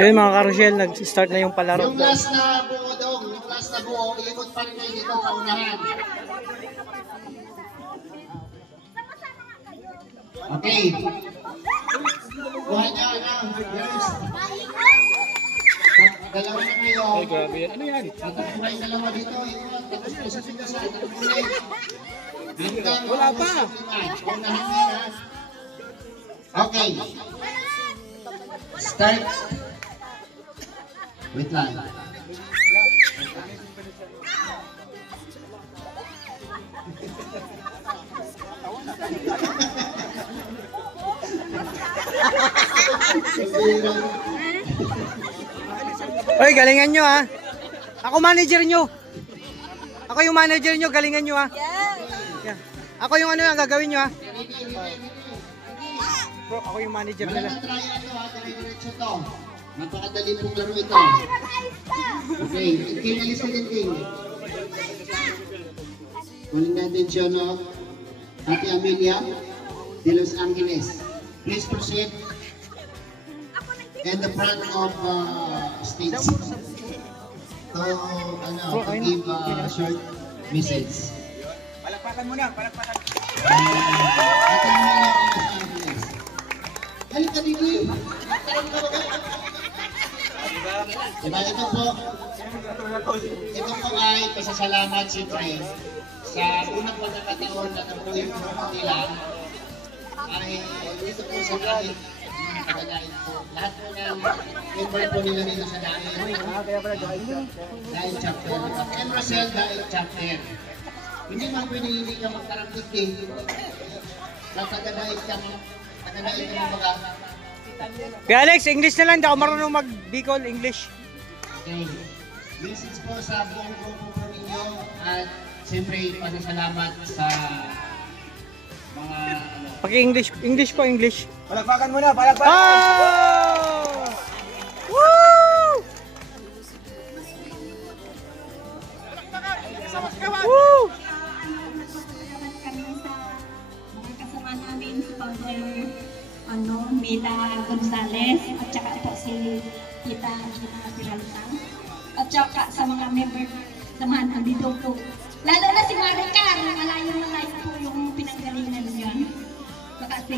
So yun mga karosyel, nag-start na yung palaro. Yung last na buo dong, yung last na buo, iikot pa rin kayo dito sa unahan. Okay. Kuha niya, girls. Dalawa na kayo. Ay, grabe yan. Ano yan? Tatagpulay dalawa dito. Tapos position ka sa tatagpulay. Wala pa. Unahan niya na. Okay. Start. Wait lang. Oy, galingan nyo ha. Ako manager nyo. Ako yung manager nyo, galingan nyo ha. Yeah. Ako yung ano yung gagawin nyo ha. Bro, ako yung manager nila. Walang try ano ha, dire-diretso to. Napakadali pong laro ito. Okay, King, alis ka din, King. Walang natin siya, no? Ate Amelia de Los Angeles. Please proceed. And the front of stage. So, to give a short message. Palakpakan muna, palakpakan. Ate Amelia de Los Angeles. Balik ka dito yun. Diba, ito po ay pasasalamat siyempre sa unang pagkakataon na nabuhay po nila ay dito po sa dahil mga taga-dahil po. Lahat po ng member po nila dito sa dahil chapter. And Rosel dahil chapter. Hindi man pwede hindi ka magkarapit din. Sa taga-dahil ka mga Kaya Alex, English na lang. Hindi ako marunong mag-Bicol English. Okay. Message po sa buong grupo po ninyo at siyempre pasasalamat sa mga Pag-English, English po, English. Palakpakan muna, palakpakan. Oh! Woo! Woo! Kasama namin si Father Mila Gonzales at saka ito si Tita Peralta at saka sa mga member samahan ng dito po. Lalo na si Maricar, malayo po yung pinanggalingan niya. Saka si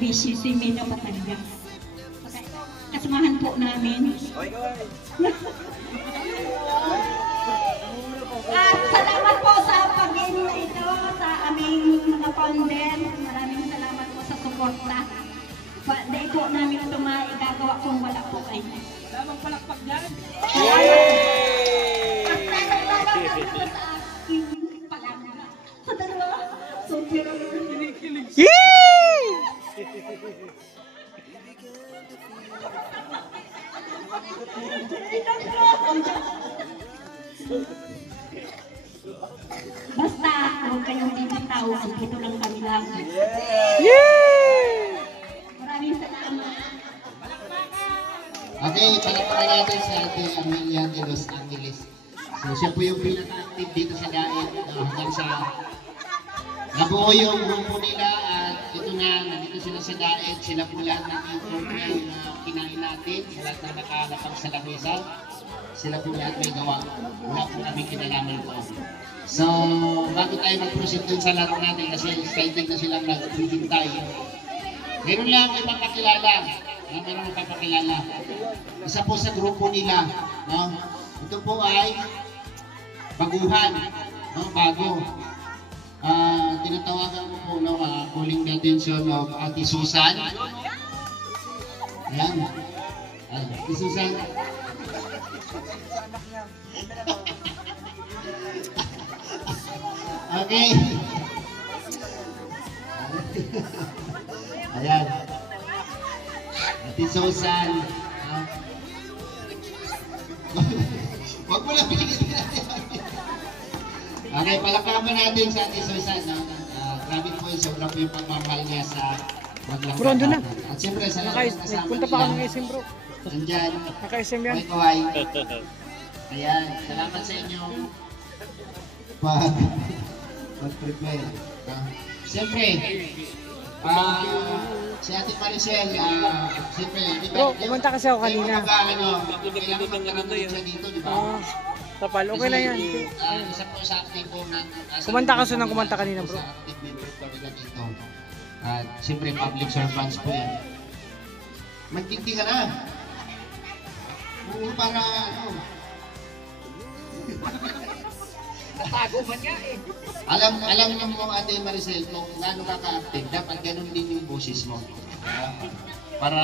Bishi, si Mino Batalya. Kasamahan po namin. At salamat po sa pag-in na ito sa aming mga founder. Maraming salamat po sa suporta. Dahil po namin ito maigagawa kung wala po kayo. Lamang palakpak dyan. Yay! At lalong-lalong po sa aking palangga. Sa dalawa, super. Yay! Basta, huwag kayong bibitaw. Dito lang kami lang. Yay! Maraming salamat. Okay, palakpakan natin sa Ate Amelia de Los Angeles. So siya po yung pinaka-active dito sa dahil hanggang sa nabuo yung grupo nila at ito na, nandito sila sa dahil. Sila po lahat ng intro na kinain natin. Sila na nakalapag sa lamesa. Sila po lahat may gawa. Wala po kami kinalaman po. So, bago tayo mag-proceed dun sa laro natin kasi excited na silang nag-hintay. Meron lang may papakilala. Meron papakilala. Isa po sa grupo nila. No? Ito po ay baguhan. No? Bago. Tinatawagan ko po calling the attention of Ate Susan. Ayan. Ate Susan. Okay. Ayan. Ate Susan. Huwag mo lang pilitin natin. Okay, palakpakan natin sa Ate Susan. Grabe po yung sobra po yung pagmamahal niya sa maglangka. Bro, andun na. At siyempre, sa lahat ng kasama Punta pa kami ng SM bro. Nandyan. Naka-SM yan. Kaway. Ayan, salamat sa inyo. Mag-prepare. Siyempre, Si Ate Maricel, siyempre, di ba? Bro, kumanta kasi ako kanina. Kailangan magkaroon siya dito, di ba? Kapal, okay lang yan. Isa po sa active po ng... Kumanta ka ng kumanta kanina, bro. Sa active members po nila dito. At siyempre, public servants po yan. Magtinti ka na. Oo, para ano. Natago ba niya eh? Alam niyo mo Ate Maricel kung gaano ka ka-active, dapat ganun din yung boses mo. Para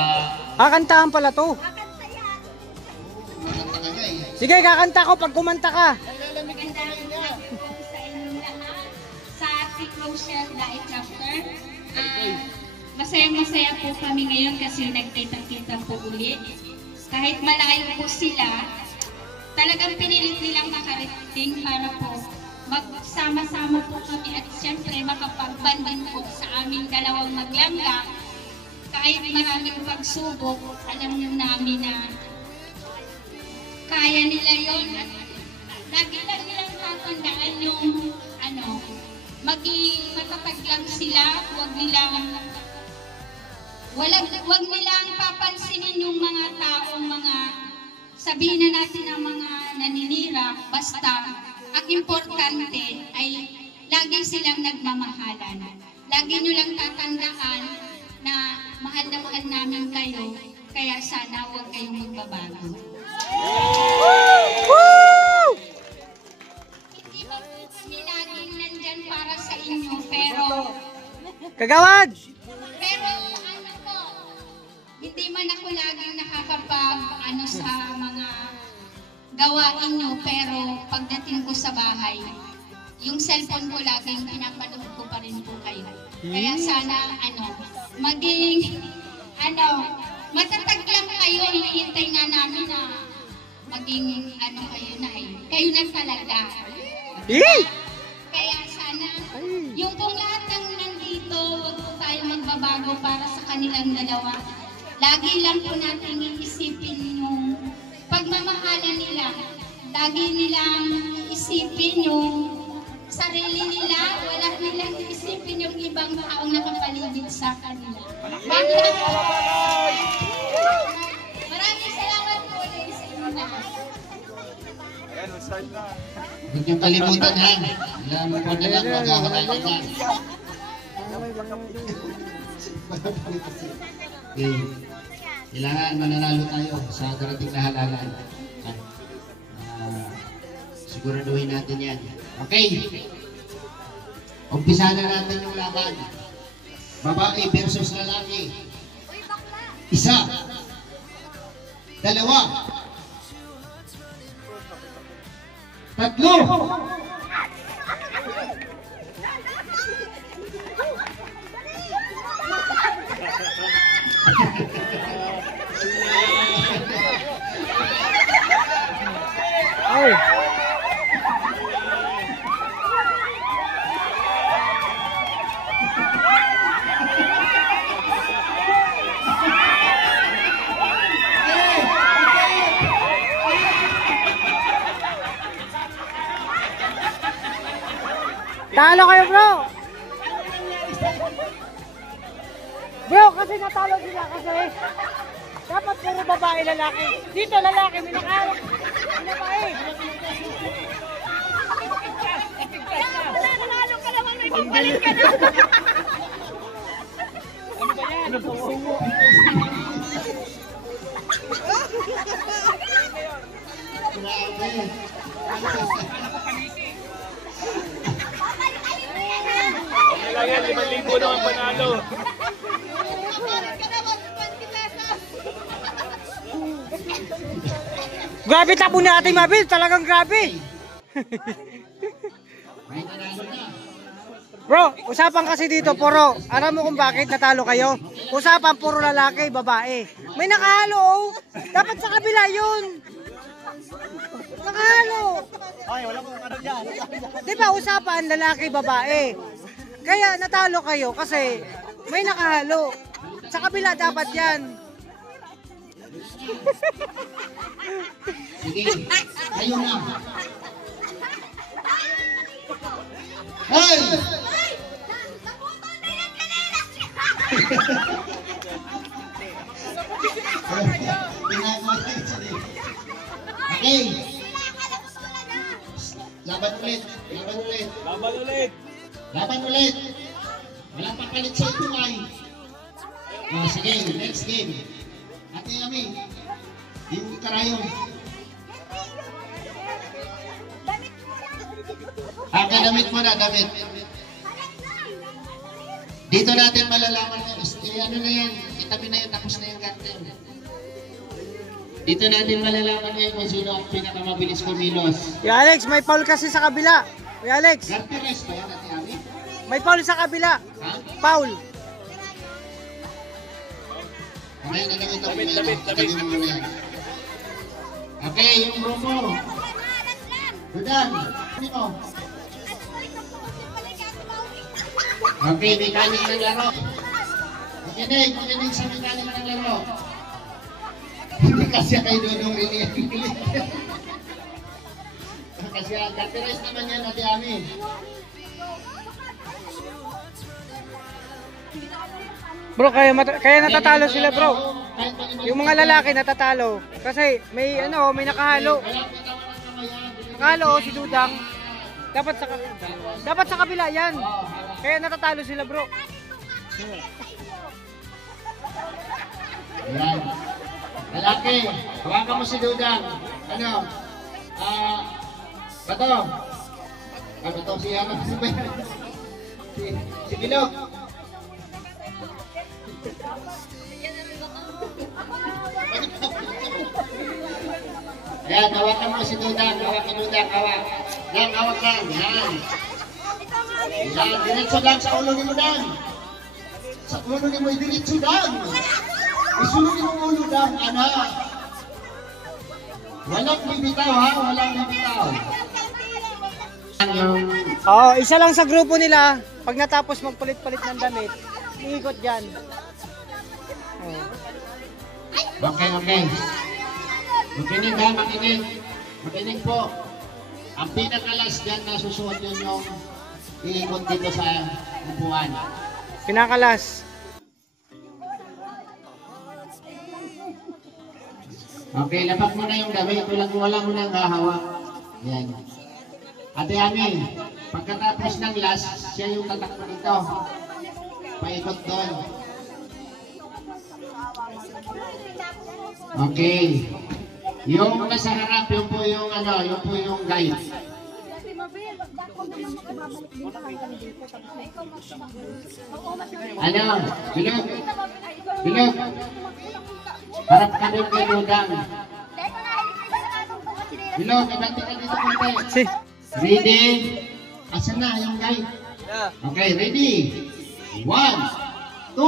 Kakantahan pala to. maganda ka nga eh. Sige, kakanta ko pag kumanta ka. Magandang hapon po sa inyong lahat sa ating Rochelle Diet Chapter. Masayang-masaya po kami ngayon kasi nagkita-kita po ulit. Kahit malayo po sila, talagang pinilit nilang makarating para po magsama-sama po kami at siyempre makapagbanding po sa aming dalawang maglangga. Kahit maraming pagsubok, alam niyo namin na kaya nila yon at lagi lang nilang tatandaan yung maging matatag lang sila, wag nilang papansinin yung mga taong sabihin na natin ang mga naninira, basta ang importante ay lagi silang nagmamahalan. Lagi nyo lang tatandaan na mahal namin kayo, kaya sana huwag kayong magbabago. Hindi ba po kami laging nandyan para sa inyo, pero Kagawad! hindi man ako laging nakakapag sa mga gawain nyo, pero pagdating ko sa bahay, yung cellphone ko laging pinapanood ko pa rin po kayo. Kaya sana maging matatag lang kayo, hinihintay nga namin na maging kayo na eh. Kayo na talaga. Kaya sana yung kung lahat ng nandito, huwag po tayo magbabago para sa kanilang dalawa. Lagi lang po natin iisipin yung pagmamahalan nila. Lagi nilang iisipin yung sarili nila. Wala nilang iisipin yung ibang taong nakapaligid sa kanila. Maraming salamat po ulit sa inyo lahat. Huwag niyong kalimutan ha. Alam mo po na lang, magkakalain na. Okay. Kailangan mananalo tayo sa darating na halalan. Siguraduhin natin yan. Okay. Umpisa na natin yung laban. Babae versus lalaki. Isa. Dalawa. Tatlo. Ay! Talo kayo, bro! Bro, kasi natalo sila kasi dapat puro babae, lalaki. Dito, lalaki, may nakalak. Babae. Nanalo ka naman, may pagpalit ka na. Ano ba yan? Ano ba yan? Kailangan 5,000 naman panalo. Grabe tapo ni Ate Mabel, talagang grabe. Bro, usapan kasi dito puro, alam mo kung bakit natalo kayo? Usapan puro lalaki, babae. May nakahalo oh. Dapat sa kabila yun. Nakahalo. Ay, wala pong ano dyan. Di ba usapan lalaki, babae? Kaya natalo kayo kasi may nakahalo. Sa kabila dapat yan. Sige, kayo na. Hey! Okay. Laban ulit. Laban ulit. Laban ulit. Laban ulit. Walang papalit sa ito ay. Oh, sige, next game. Ate Ami, yung karayon. Damit mo na, damit. Dito natin malalaman yan. Ano na yan, itabi na yan, tapos na yung garter. Dito natin malalaman yan kung sino ang pinakamabilis kumilos. Kuya Alex, may foul kasi sa kabila. Kuya Alex, Garteres ba yan, Ate Ami? may foul sa kabila. Ha? Foul. Ngayon na lang ito. Damit. Okay, yung grupo. Dudan, ano mo? Okay, mekanik ng laro. Makinig sa mekanik ng laro. Hindi kasi kay Dodong Rili. Kasi Garteres naman yan, Ate Ami. Bro, kaya natatalo sila, bro. Yung mga lalaki natatalo. Kasi may may nakahalo. Nakahalo si Dudang. Dapat sa kabila yan. Kaya natatalo sila, bro. Ayan. Lalaki, hawakan mo si Dudang. Ano? Bato. Bato siya. Si Bilog. Ayan, hawakan mo si Dudang. Hawakan Dudang, hawak. Yan, hawak lang. Yan. Yan, diretso lang sa ulo ni mo, Dan. Sa ulo ni mo, diretso lang. Isunod mo ulo, Dan. Ano? Walang bibitaw, ha? Walang bibitaw. Isa lang sa grupo nila. Pag natapos magpalit-palit ng damit, iikot dyan. Okay. Makinig ha, makinig. Makinig po. Ang pinakalas dyan na susuot yun yung iikot dito sa upuan. Pinakalas. Okay, lapak mo na yung damit. Wala mo nang hahawak. Yan. Ate Ami, pagkatapos ng last, siya yung tatakbo dito. Paikot doon. Okay. Yung nasa harap, yun po yung guide. Ano? Bilog. Harap ka doon kay Dudang. Bilog, abante ka dito konti. Ready? Asan na yung guide? Okay, ready? 1, 2,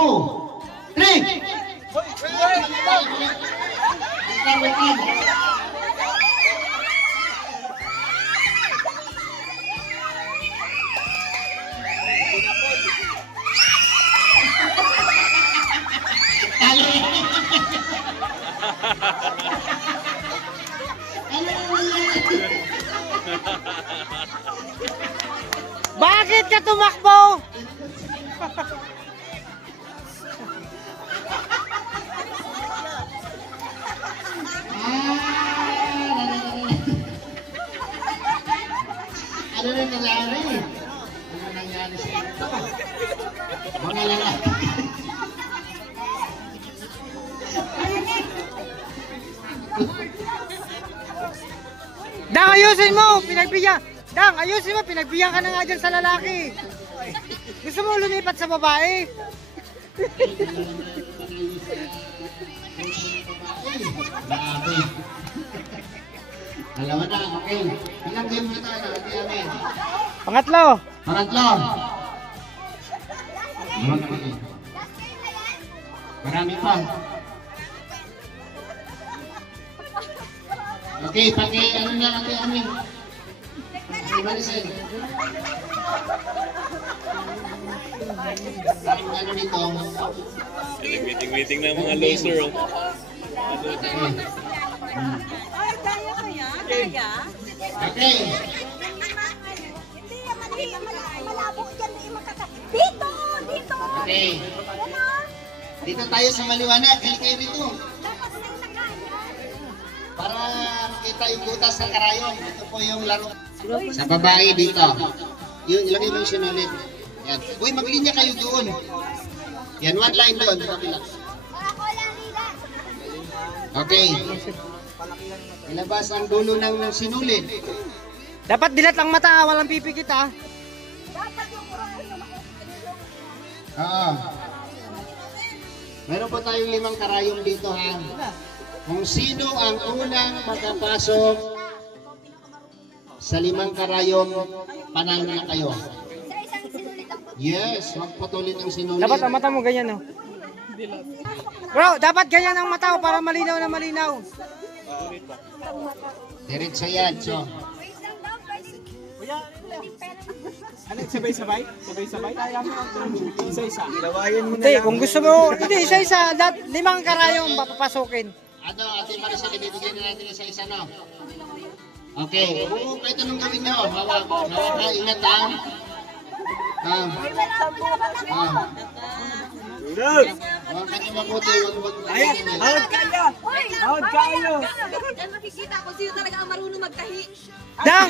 3! Wait lang. Bakit ka tumakbo? Ano na nangyari? Ano nangyari sa ito? Mga lalaki. Dang, ayusin mo! Pinagbigyan! Dang, ayusin mo! Pinagbigyan ka na nga dyan sa lalaki! Gusto mo lumipat sa babae? Grabe. Dalawa na, okay. Ilang game na tayo na, Ate Ami? Pangatlo! Pangatlo. Marami pa. Okay, ano na, Ate Ami? Okay, Maricel. Ang ano nito? Meeting ng mga loser. Ay, kaya kaya? Kaya? Okay. Hindi, malabok dyan. Dito! Dito! Okay. Ganon! Dito tayo sa maliwanag. Kaya kayo dito. Para kita yung butas ng karayom. Ito po yung laro. Sa babae dito. Yun, ilagay mo yung sinulit. Yan. Uy, maglinya kayo doon. Yan, one line doon. Okay. Ilabas ang dulo ng sinulid. Dapat dilat lang mata, walang pipikit ah. Oo. Meron po tayong 5 karayom dito ha. Kung sino ang unang makapasok sa 5 karayom, panalo na kayo. Yes, huwag putulin ang sinulid. Dapat ang mata mo ganyan oh. Bro, dapat ganyan ang mata oh, para malinaw na malinaw. Diretso yan, so. Ano, sabay-sabay? Sabay-sabay? Isa-isa. Gawayan mo na Hindi, lang. kung gusto mo, hindi, isa-isa, 5 karayom papapasukin. Ano, Ate Maricel, ibibigay na natin isa-isa, no? Okay, kung kahit anong gawin nyo, hawak ka, ingat ha. Huwag ka nyo mabuti, Ayan, hawad kayo! Hawad kayo! Yan makikita kung sino talaga ang marunong magtahi. Dang!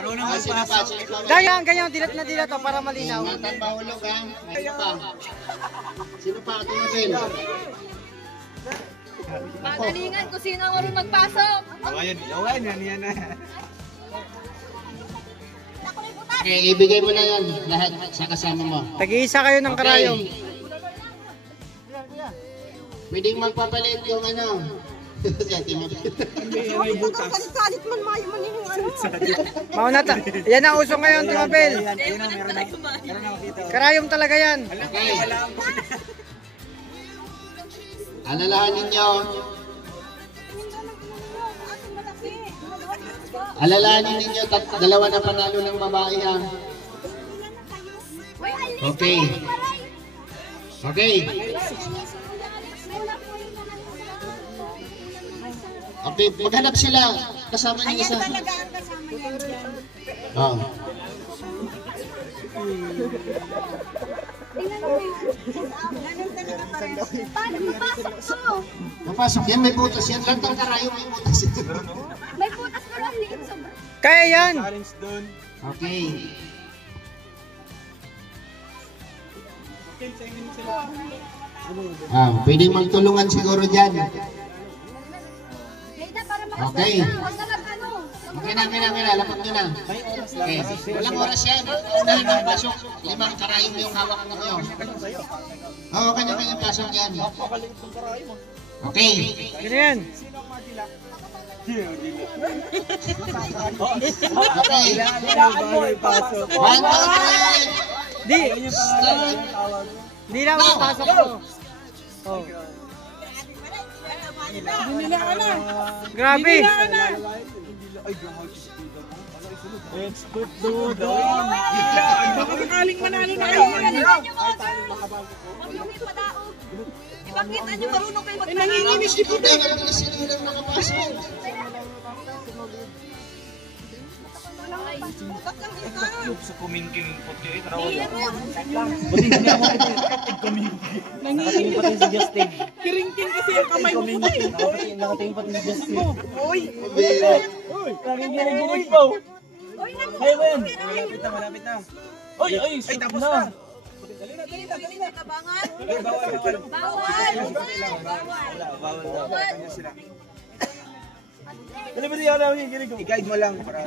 Marunong sino pa, magpasok. sino pa? Ganyan, ganyan, dilat na dilat oh, para malinaw. Ingatan mahulog ha. Sino pa? Sino pa, Ate Mabel? Magalingan kung sino ang marunong magpasok. Gawayan, yan na. Okay, ibigay mo na yan lahat sa kasama mo. Tag-iisa kayo ng karayom. Pwedeng magpapalit yung ano. Si Ate Mabel. May butas. Salit man mayo man yung ano. Mauna ta. Yan ang uso ngayon, Timabel. Ayun na, meron na makita. Karayom talaga yan. Okay. Alalahanin nyo. Alalahanin ninyo, 2 na panalo ng babae ha. Okay. Okay. Okay, maghanap sila. Kasama niyo isa. Oh. Paano mapasok to? Mapasok yan, may butas yan. Lantang karayo, may butas yan. May butas ko lang liit sobra. Kaya yan. Challenge doon. Okay. Pwedeng magtulungan siguro dyan. Kaya para makasok Okay. na. Huwag na ano. Okay na. Lapat nyo na. Okay. Walang oras yan. Unahin ang pasok. 5 karayom yung hawak na kayo. Oo, kanya-kanya pasok yan. Okay. Ganyan. Okay. 1, 2, 3. Di, Start. di lang mapasok to. Oh. Grabe. Let's put dude on. Baka makaling manalo na kayo. Ipakita nyo marunong kayo magtahi. Nanginginis si Hindi, walang sinulang nakapasok. sa kumingking puti. Nakatingin pati si Justin. Kiringking kasi yung kamay mo. Nakatingin pati si Justin. Uy! Nakikinig po. Hey, man. Malapit na. Oy, Ay, tapos na. na. Tabangan. Bawal. Bawal. Kanya sila. Ano ba niya namin yung i-guide mo lang para...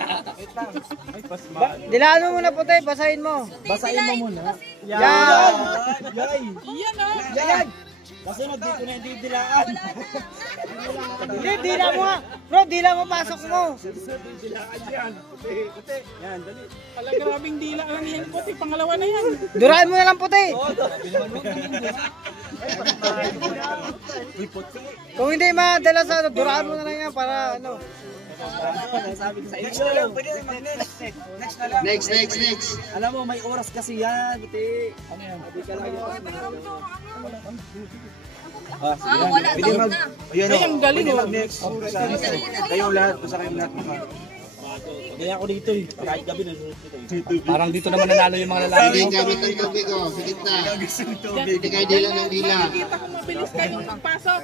Ay, pasma. Dilaan mo muna puti, basahin mo. Basahin mo muna. Yan. Yay! Yan ah! Yan! Kasi dito na hindi dilaan. Hindi, dila mo nga. Bro, dila mo pasok mo. Dilaan yan. Puti. Yan, dali. Pala grabing dilaan yan. Puti, pangalawa na yan. Durain mo na lang puti. Kung hindi madala sa ano, duraan mo na lang yan para ano. Next na lang. Pwede mag-next. Next na lang. Next. Alam mo, may oras kasi yan. Buti. Ano yan? Hindi ka lang Wala, taon na. Ayan, ang galing. Next. Kayong lahat. Basta kayong lahat. Kaya ako dito eh. Kahit gabi nasusunod dito eh. Parang dito naman nanalo yung mga lalaki. Sige, gamit ang tubig ko. Sige na. Hindi kayo dila ng dila. Kita ko mabilis kayong magpasok.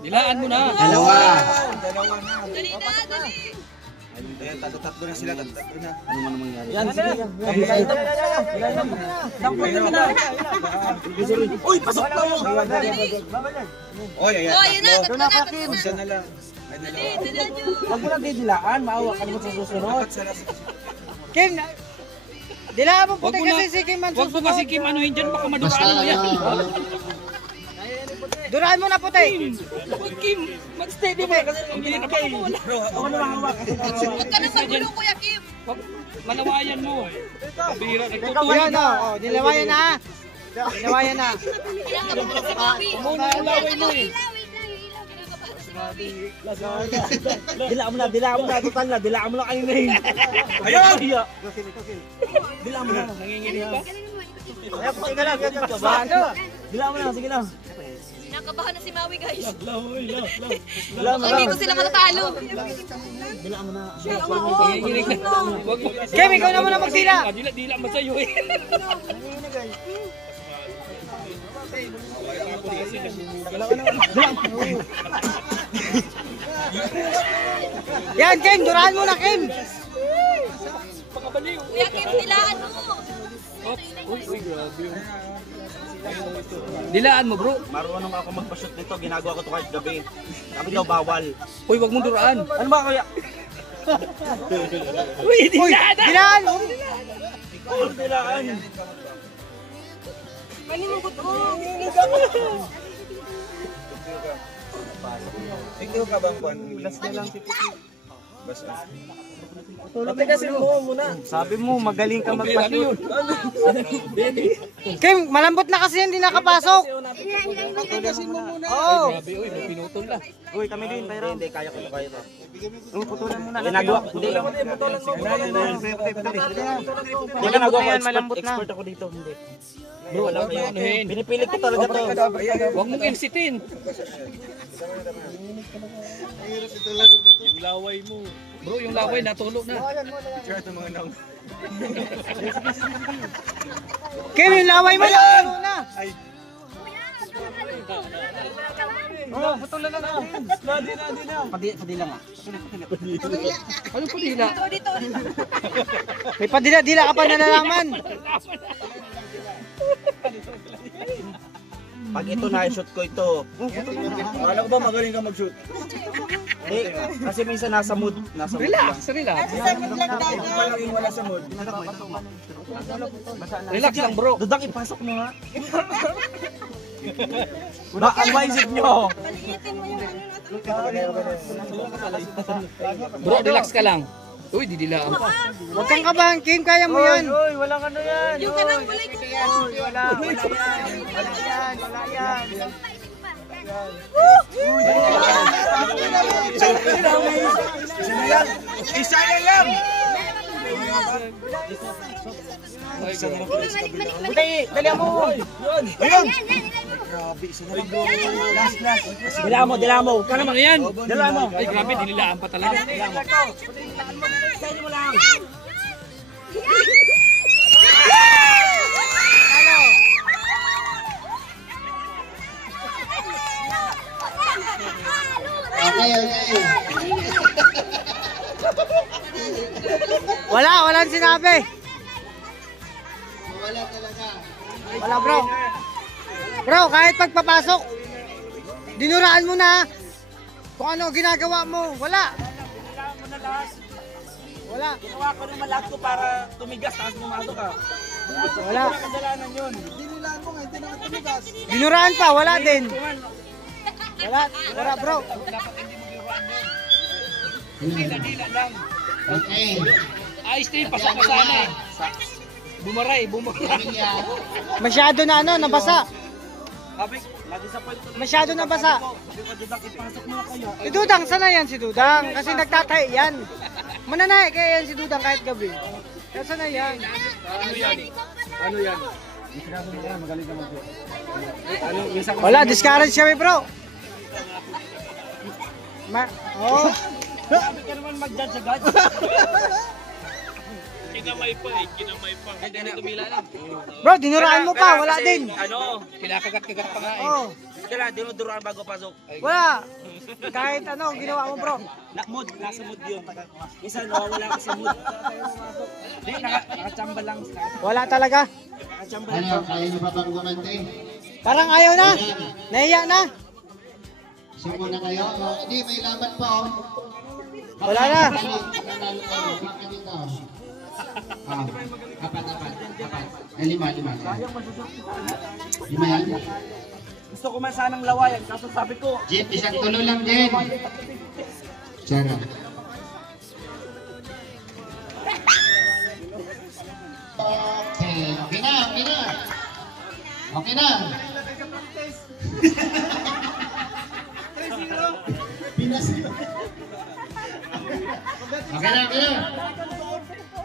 Dilaan mo na. Dalawa. Dali na, dali. Ayan, tatlo na sila. Tatlo na. Ano man naman yan? Yan, sige. Uy, pasok na mo! Oy, ayan. Oh, yun na, tatlo na, tatlo na. Isa na lang. Dali, dali nyo. Huwag mo lang didilaan. Maawa ka naman sa susunod. Kim, dilaan mo puti kasi si Kim ang Huwag mo kasi Kim anuhin dyan, baka Basta maduraan mo yan. Duraan mo na puti. Huwag Kim, mag-steady mo kasi hindi ka pa wala. Ako na mahawak. Huwag ka nang magulo, Kuya Kim. Malawayan mo. Bira, nagtutuwa. Yan o, nilawayan na. Nilawayan na. Kailangan ka pa si Bobby. Muna ang laway mo eh. Dilaan mo na. Total na. Dilaan mo na kanina eh. Ayun! Dilaan mo na. Nanginginig ba? Ayun, pakinggan lang. Kabahan ka. Dilaan mo na. Sige na. Nakabahan na si Maui, guys. Dilaan mo Hindi na. ko sila matatalo. Dilaan mo na. Nanginginig na. Huwag mo. Kim, ikaw na muna magdila. Dila mo sa'yo eh. Yan, Kim, duraan mo na, Kim. Pangabaliw. Kuya Kim, nilaan mo. Uy, grabe. Dilaan mo bro. Marunong ako magpa-shoot nito. Ginagawa ko to kahit gabi. Sabi daw bawal. Uy, wag mong duraan. Ano ba kuya? Uy, Uy, dilaan mo. Ikaw ang dilaan. Ikaw ka bang kwan? Last na lang si Puti. Basta. Patigasin mo muna. Sabi mo, magaling ka magpa-shoot. Kim, malambot na kasi hindi nakapasok. Patigasin mo muna. Oo. Grabe, uy, may pinutol na. Uy, kami din, pero hindi, kaya ko, kaya ko. Putulan muna. Ginagawa ko. Hindi. Putulan mo. Hindi ginagawa ko. Expert ako dito. Hindi. Bro, alam mo yun. Pinipilit ko talaga to. Huwag mong insitin. Yung laway mo. Bro, yung laway natulo na. Kim, yung laway mo na. Padila nga. Ano po dila? Dito, dito. May padila-dila ka pa nalalaman. Pag ito na-shoot ko ito. Akala ko ba magaling ka mag-shoot? Eh, kasi minsan nasa mood. Nasa mood lang. Relax, relax. Palaging wala sa mood. Relax lang bro. Dudang ipasok mo nga. Baka ang maisip nyo. Paliitin mo yung Bro, relax ka lang. Uy, didilaan pa. Huwag kang kabahan, Kim, kaya mo yan. yung kanang walay ko. Isa na lang! Dali mo! Ayun! Dila mo! Ano naman yan? Dila mo! Ay, grabe, dinilaan pa talaga. Okay. Walang sinabi. Wala talaga. Wala, bro. Bro, kahit pagpapasok, dinuraan mo na kung ano ginagawa mo. Wala. Wala. Ginawa ko naman lahat ko para tumigas tapos pumasok ka. Wala. Kasalanan yun. Dinuraan pa, wala din. Wala, bro. Okay. Ayos na yun, pasok pa sana eh. Bumaray. Masyado na nabasa. Sabi, lagi sa point ko. Masyado nabasa. Sabi ko, Dudang, ipasok mo na kayo. Si Dudang, sana yan si Dudang. Kasi nagtatahi yan. Mananahi kaya yan si Dudang kahit gabi. Kaya sana yan. Ano yan? Wala, discourage kami, bro. Oh. Sabi ka naman mag-judge agad. Kinamay pa eh, kinamay pa. Hindi na tumila lang. Bro, dinuraan mo pa, wala Kasi, din. Ano? Kinakagat-kagat pa nga eh. Oh, Hindi na, dinuduraan bago pasok. wala. Kahit ano, ginawa mo bro. Mood, nasa mood yun. Minsan nawawala kasi mood. Hindi, nakachamba lang. Wala talaga. Nakachamba Ano, lang. kaya niyo pa bang gumante? Parang ayaw na. Nahiya na. Sumo na kayo? Oh, hindi, may laban pa oh. Wala na. Panalo kayo, baka dito. Ah, apat. Ay, lima. Lima yan? Gusto ko man sanang lawayan, kaso sabi ko, Jeep, isang tulo lang din. Sarap. Okay na. Pinas. Okay na.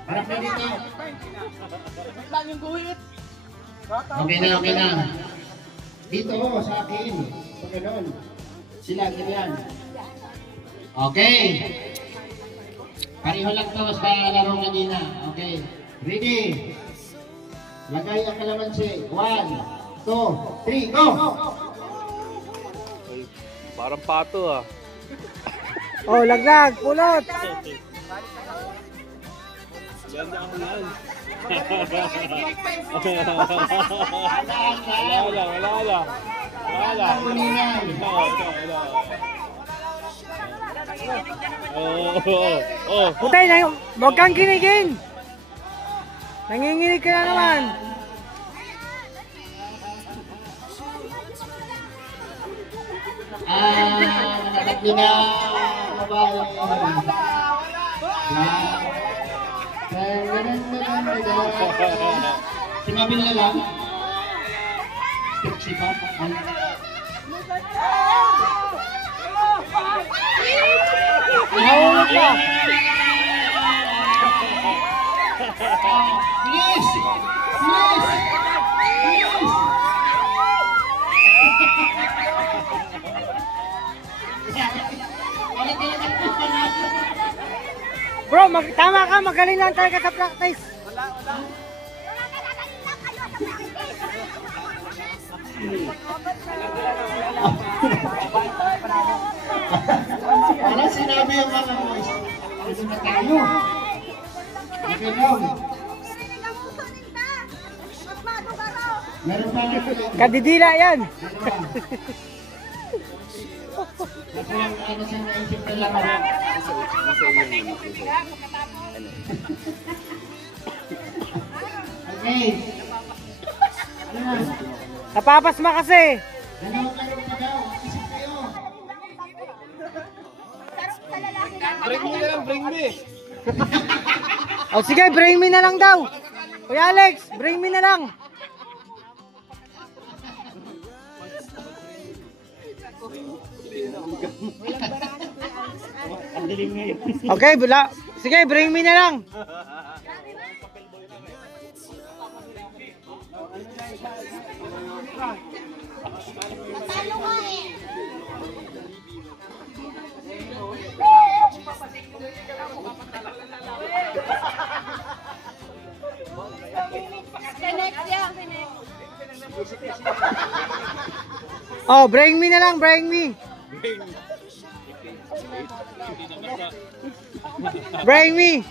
Harap na dito. Okay na. Dito, sa akin. Pag ganun. Sila, ganyan. Okay. Pareho lang to sa laro kanina. Okay. Ready? Lagay ang kalamansi. 1, 2, 3, go! Ay, parang pato ah. Oh, laglag, pulot. Ganda ang ulan. Wala. Kuningan. Oh. Putay, huwag kang kinigin. Nanginginig ka na naman. Nakakap nyo na babae. Sinabil na lang. Sexy pa. Nahulog na. Please! Bro, tama ka, magaling lang talaga sa practice. Wala sinabi yung mga boys. Ano na tayo? Okay lang. Meron pa nga. Kadidila yan. Kasi yung ano siya naisip na lang ako. Okay. Ano na? Napapasma kasi. Dalawang laro pa daw. Isip kayo. Bring me. O sige, bring me na lang daw. Kuya Alex, bring me na lang. Okay, bula. Sige, bring me na lang. Oh, bring me na lang, bring me. Bring me.